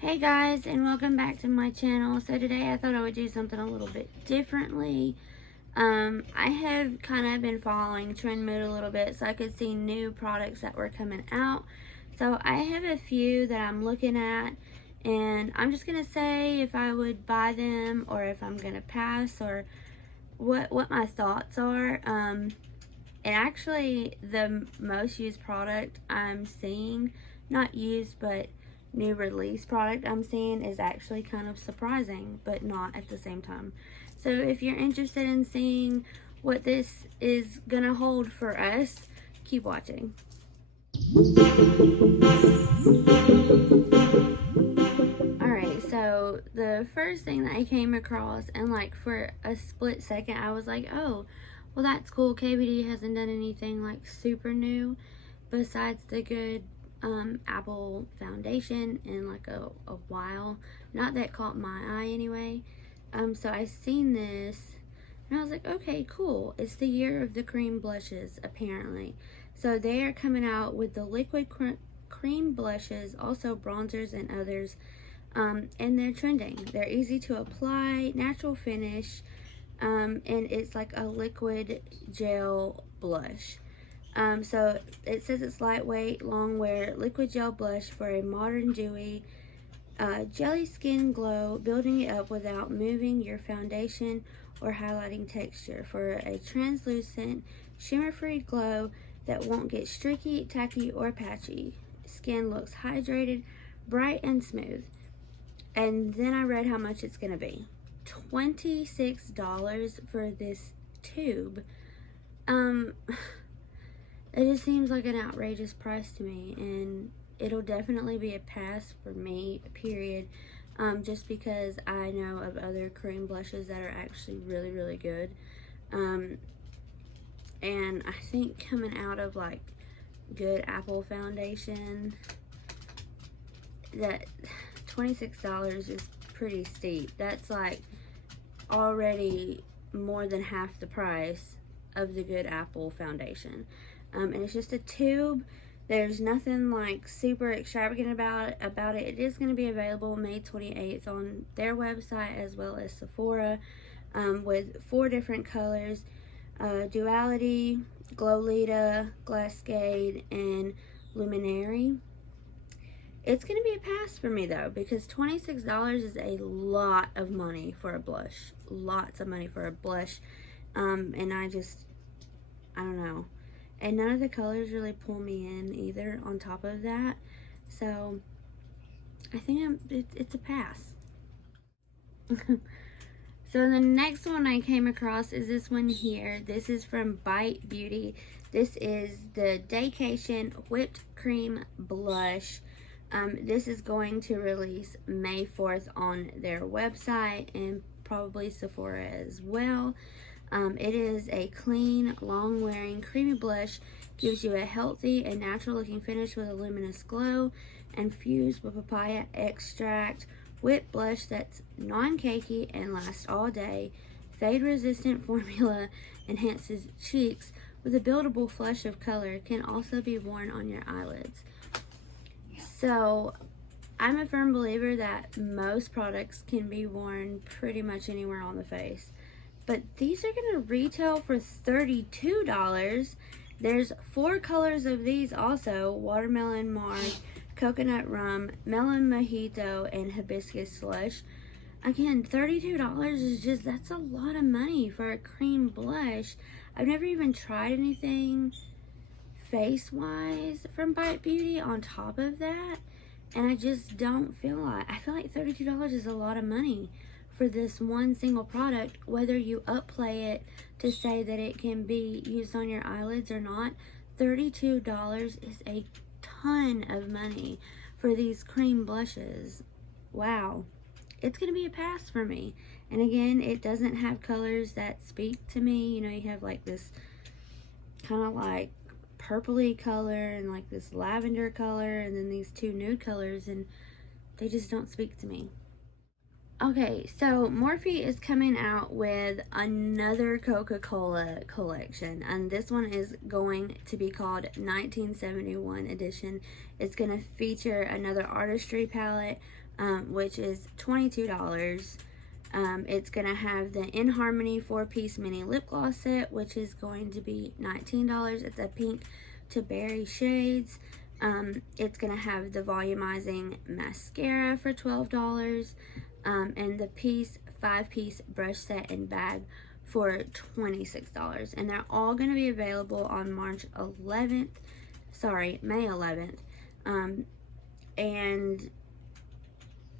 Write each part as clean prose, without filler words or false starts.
Hey guys, and welcome back to my channel. So today I thought I would do something a little bit differently. I have kind of been following Trend Mood a little bit so I could see new products that were coming out. So I have a few that I'm looking at, and I'm just going to say if I would buy them or if I'm going to pass or what my thoughts are. And actually the most used product I'm seeing, not used but new release product I'm seeing, is actually kind of surprising, but not at the same time. So if you're interested in seeing what this is gonna hold for us, keep watching. Alright, so the first thing that I came across, and like for a split second I was like, oh, well that's cool, KBD hasn't done anything like super new besides the good Apple foundation in like a while. Not that caught my eye anyway. So I seen this and I was like, okay, cool. It's the year of the cream blushes, apparently. So they are coming out with the liquid cream blushes, also bronzers and others. And they're trending. They're easy to apply, natural finish, and it's like a liquid gel blush. So it says it's lightweight, long wear, liquid gel blush for a modern dewy jelly skin glow, building it up without moving your foundation or highlighting texture for a translucent, shimmer-free glow that won't get streaky, tacky, or patchy. Skin looks hydrated, bright, and smooth. And then I read how much it's going to be. $26 for this tube. It just seems like an outrageous price to me, and it'll definitely be a pass for me, period. Just because I know of other cream blushes that are actually really, really good. And I think coming out of like good Apple foundation, that $26 is pretty steep. That's like already more than half the price of the good Apple foundation. And it's just a tube. There's nothing like super extravagant about it. It is going to be available May 28th on their website as well as Sephora, with 4 different colors: Duality, Glowlita, Glasscade, and Luminary. It's going to be a pass for me though, because $26 is a lot of money for a blush. Lots of money for a blush. And I don't know. And none of the colors really pull me in either on top of that. So I think it's a pass. So the next one I came across is this one here. This is from Bite Beauty. This is the Daycation Whipped Cream Blush. This is going to release May 4th on their website and probably Sephora as well. It is a clean, long-wearing, creamy blush. Gives you a healthy and natural-looking finish with a luminous glow, and fused with papaya extract. Whipped blush that's non-cakey and lasts all day. Fade-resistant formula enhances cheeks with a buildable flush of color. Can also be worn on your eyelids. So I'm a firm believer that most products can be worn pretty much anywhere on the face. But these are going to retail for $32. There's 4 colors of these also: watermelon marg, coconut rum, melon mojito, and hibiscus slush. Again, $32 is just, that's a lot of money for a cream blush. I've never even tried anything face-wise from Bite Beauty on top of that, and I just don't feel like, I feel like $32 is a lot of money for this one single product, whether you upplay it to say that it can be used on your eyelids or not. $32 is a ton of money for these cream blushes. Wow. It's going to be a pass for me. And again, it doesn't have colors that speak to me. You know, you have like this kind of like purpley color and like this lavender color and then these 2 nude colors, and they just don't speak to me. Okay, so Morphe is coming out with another Coca-Cola collection, and this one is going to be called 1971 edition. It's going to feature another artistry palette, which is $22. It's going to have the In Harmony 4-piece mini lip gloss set, which is going to be $19. It's a pink to berry shades. It's going to have the volumizing mascara for $12. And the 5-piece brush set and bag for $26. And they're all going to be available on May 11th. And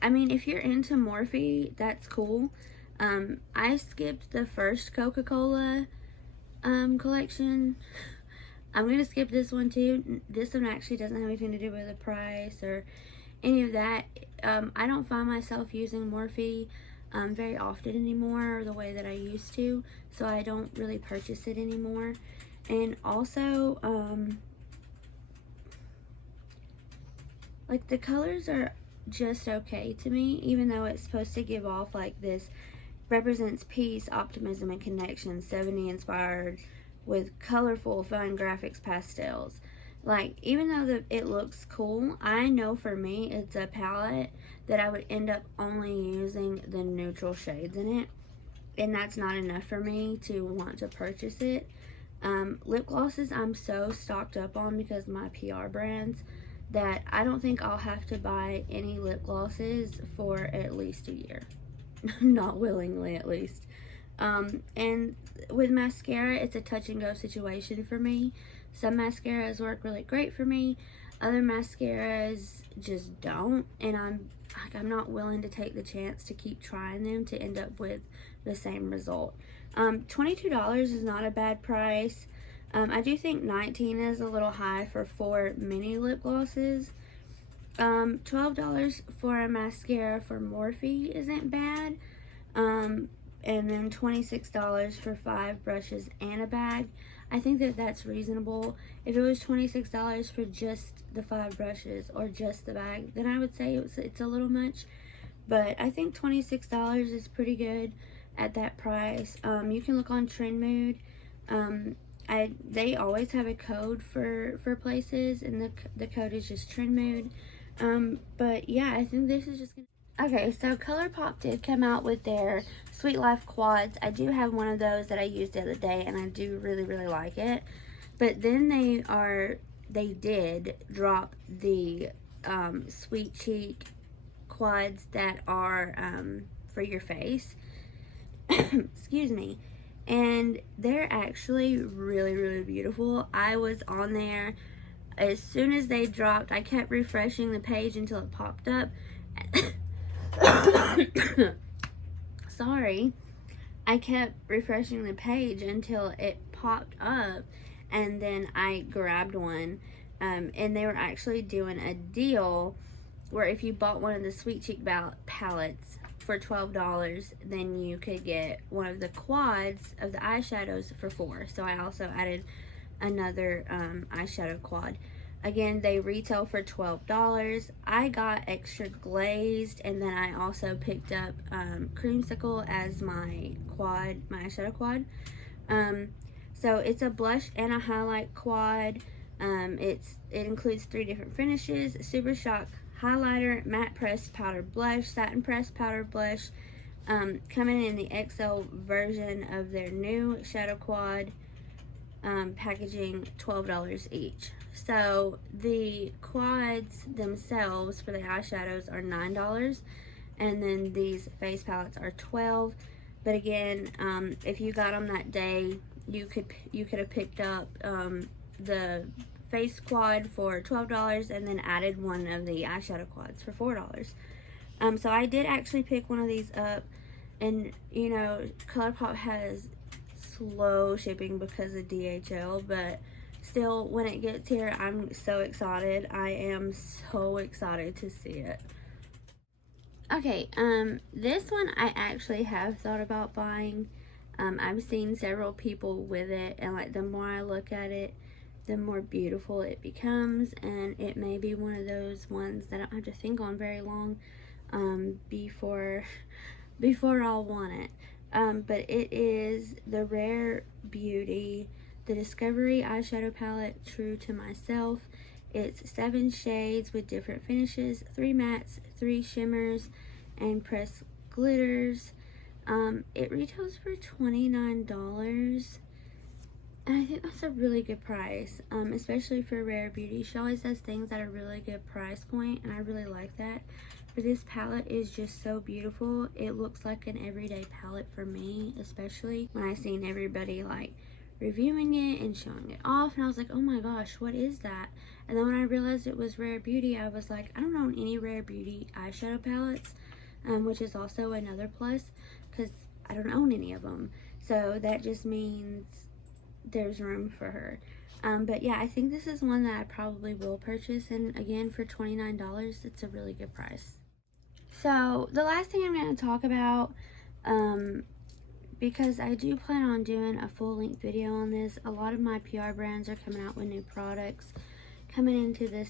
I mean, if you're into Morphe, that's cool. I skipped the first Coca-Cola collection. I'm going to skip this one too. This one actually doesn't have anything to do with the price or any of that. I don't find myself using Morphe very often anymore, the way that I used to, so I don't really purchase it anymore. And also, like, the colors are just okay to me, even though it's supposed to give off like this represents peace, optimism, and connection, 70 inspired with colorful, fun graphics pastels. Like, even though it looks cool, I know for me it's a palette that I would end up only using the neutral shades in it, and that's not enough for me to want to purchase it. Lip glosses I'm so stocked up on because of my PR brands that I don't think I'll have to buy any lip glosses for at least a year. Not willingly, at least. And with mascara, it's a touch and go situation for me. Some mascaras work really great for me. Other mascaras just don't. And I'm not willing to take the chance to keep trying them to end up with the same result. $22 is not a bad price. I do think $19 is a little high for 4 mini lip glosses. $12 for a mascara for Morphe isn't bad. And then $26 for 5 brushes and a bag. I think that that's reasonable. If it was $26 for just the 5 brushes or just the bag, then I would say it's a little much. But I think $26 is pretty good at that price. You can look on Trendmood. They always have a code for places, and the code is just Trendmood. But yeah, I think this is just gonna... Okay, so ColourPop did come out with their Sweet Life quads. I do have one of those that I used the other day, and I do really, really like it. But then they did drop the Sweet Cheek quads that are for your face. Excuse me. And they're actually really, really beautiful. I was on there as soon as they dropped. I kept refreshing the page until it popped up. Sorry. I kept refreshing the page until it popped up, and then I grabbed one. And they were actually doing a deal where if you bought one of the Sweet Cheek palettes for $12, then you could get one of the quads of the eyeshadows for $4. So I also added another eyeshadow quad. Again, they retail for $12. I got extra glazed, and then I also picked up Creamsicle as my eyeshadow quad. So it's a blush and a highlight quad. It includes 3 different finishes: Super Shock highlighter, matte pressed powder blush, satin pressed powder blush. Coming in the XL version of their new shadow quad. Packaging $12 each. So the quads themselves for the eyeshadows are $9, and then these face palettes are $12. But again, if you got them that day, you could have picked up the face quad for $12 and then added one of the eyeshadow quads for $4. So I did actually pick one of these up, and you know, ColourPop has slow shipping because of DHL, but still, when it gets here, I'm so excited. I am so excited to see it. Okay, this one I actually have thought about buying. I've seen several people with it, and like the more I look at it, the more beautiful it becomes, and it may be one of those ones that I don't have to think on very long. before I'll want it. But it is the Rare Beauty, the Discovery eyeshadow palette, True to Myself. It's 7 shades with different finishes, 3 mattes, 3 shimmers, and pressed glitters. It retails for $29, and I think that's a really good price, especially for Rare Beauty. She always does things at a really good price point, and I really like that. But this palette is just so beautiful. It looks like an everyday palette for me, especially when I seen everybody like reviewing it and showing it off, and I was like, oh my gosh, what is that? And then when I realized it was Rare Beauty, I was like, I don't own any Rare Beauty eyeshadow palettes, which is also another plus, because I don't own any of them. So that just means there's room for her. But yeah, I think this is one that I probably will purchase, and again, for $29, it's a really good price. So the last thing I'm going to talk about, because I do plan on doing a full-length video on this. A lot of my PR brands are coming out with new products coming into the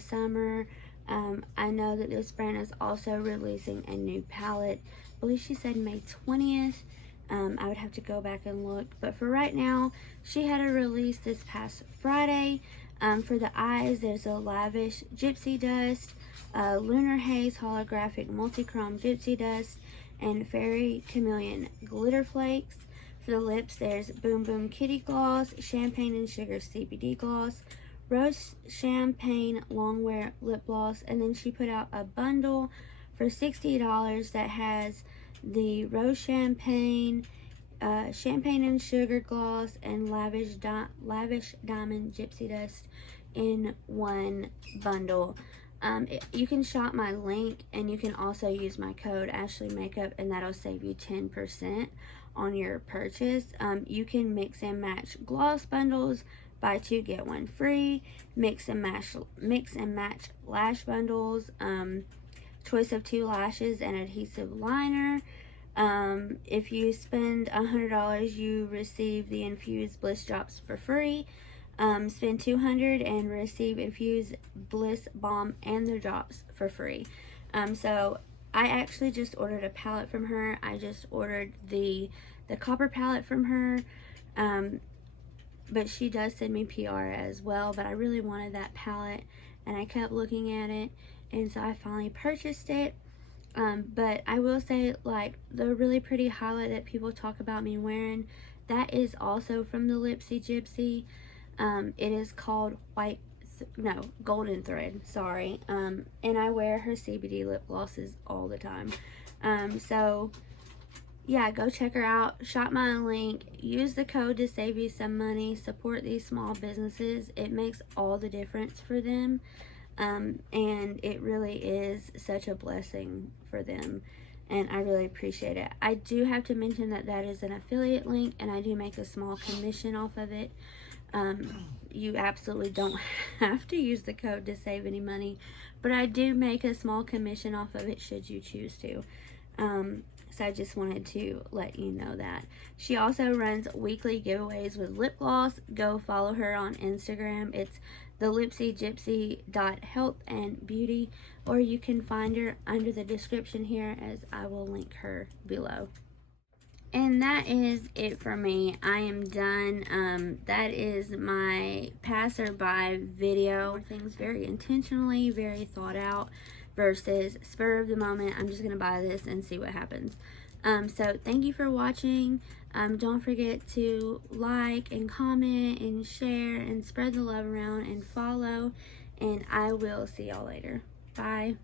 summer. I know that this brand is also releasing a new palette. I believe she said May 20th. I would have to go back and look, but for right now, she had a release this past Friday. For the eyes, there's a Lavish Gypsy Dust, Lunar Haze Holographic Multichrome Gypsy Dust, and Fairy Chameleon Glitter Flakes. For the lips, there's Boom Boom Kitty Gloss, Champagne and Sugar CBD Gloss, Rose Champagne Longwear Lip Gloss, and then she put out a bundle for $60 that has the Rose Champagne, Champagne and Sugar Gloss, and Lavish Diamond Gypsy Dust in one bundle. You can shop my link, and you can also use my code Ashley Makeup, and that'll save you 10% on your purchase. You can mix and match gloss bundles, buy 2 get 1 free, mix and match lash bundles, choice of 2 lashes and adhesive liner. If you spend $100, you receive the Infused Bliss Drops for free. Spend $200 and receive Infused Bliss Balm and their drops for free. So I actually just ordered a palette from her. I just ordered the copper palette from her, but she does send me PR as well. But I really wanted that palette, and I kept looking at it, and so I finally purchased it. But I will say, like, the really pretty highlight that people talk about me wearing, that is also from the Lipsy Gypsy. It is called Golden Thread, sorry. And I wear her CBD lip glosses all the time. So yeah, go check her out, shop my link, use the code to save you some money, support these small businesses. It makes all the difference for them. And it really is such a blessing for them, and I really appreciate it. I do have to mention that that is an affiliate link, and I do make a small commission off of it. You absolutely don't have to use the code to save any money, but I do make a small commission off of it should you choose to. So I just wanted to let you know that. She also runs weekly giveaways with lip gloss. Go follow her on Instagram. It's thelipsygypsy.healthandbeauty, or you can find her under the description here, as I will link her below. And that is it for me. I am done. That is my passerby video. Things very intentionally, very thought out, versus spur of the moment, I'm just going to buy this and see what happens. So thank you for watching. Don't forget to like and comment and share and spread the love around and follow. And I will see y'all later. Bye.